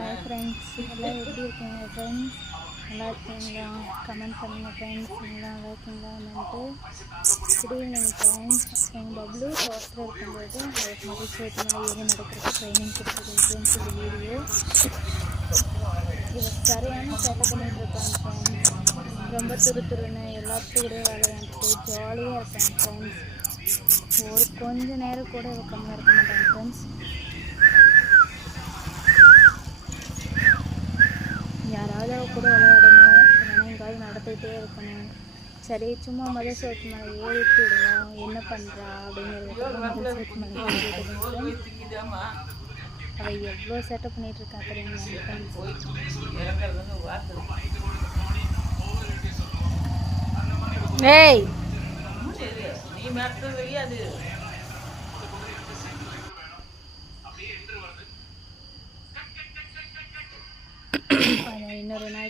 Hi friends, எல்லாம் எப்படி இருக்கீங்க ஃப்ரெண்ட்ஸ்? நல்லா இருக்கீங்களா? கமெண்ட் பண்ணுங்கள் ஃப்ரெண்ட்ஸ். நீங்களாம் நல்லா இருக்கீங்களான்ட்டு. Good evening friends. எங்கள் பப்ளூ ஹாஸ்டலில் இருக்கும்போது அவருக்கு மகிழ்ச்சி மேலே ஏறி நடக்கிறதுக்கு ட்ரைனிங் கொடுத்துருக்கேன் ஃப்ரெண்ட்ஸ். இந்த வீடியோ இவர் சரியான சேட்டை பண்ணிகிட்டு இருக்காங்க ஃப்ரெண்ட்ஸ். ரொம்ப துருன்னு எல்லாத்துக்கூடயும் விளையாண்டுட்டு ஜாலியாக இருப்பாங்க ஃப்ரெண்ட்ஸ். ஒரு கொஞ்ச நேரம் கூட இவ கம்மியாக இருக்க மாட்டாங்க ஃப்ரெண்ட்ஸ். யாராவது கூட விளையாடணும், இல்லைன்னா எங்காவது நடந்துகிட்டே இருக்கணும். சரி, சும்மா மதிய சோத்து மேலே ஏறிட்டு விடுவோம், என்ன பண்ணுறா அப்படிங்கிறதுக்காக மதிய சோத்து மேலே ஏறிட்டு அவள் எவ்வளோ செட்டப் பண்ணிகிட்டு இருக்கா தெரியுங்களா ஃப்ரெண்ட்ஸ். ஏய்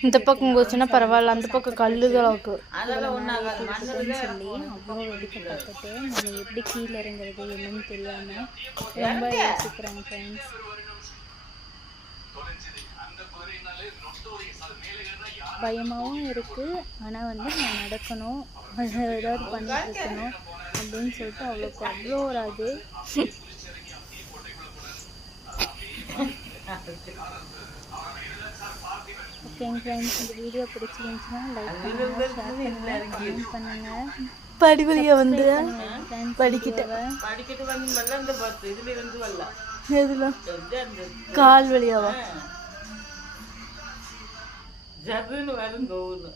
இந்த பக்கம் போச்சுன்னா பரவாயில்ல, அந்த பக்கம் கல்லுகளுக்கு சொல்லி அவ்வளோ வெடிக்க பார்த்துட்டு நம்ம எப்படி கீழே இறங்குறது என்னன்னு தெரியாமல் ரொம்ப யோசிக்கிறாங்க ஃப்ரெண்ட்ஸ். பயமாகவும் இருக்குது, ஆனால் நான் நடக்கணும், அது ஏதாவது பண்ணிட்டு இருக்கணும் அப்படின்னு சொல்லிட்டு அவளுக்கு அவ்வளோ ஒரு அது. ஓகேங்க ஃப்ரெண்ட்ஸ், இந்த வீடியோ பிடிச்சிருந்துச்சுன்னா லைக் பண்ணுங்கள், ஷேர் பண்ணுங்கள், கமெண்ட் பண்ணுங்கள். படிவலியா வந்து படிக்கிட்டேன் எதுல கால் வழியாவா ஜர்னு வரும் கவுன்னு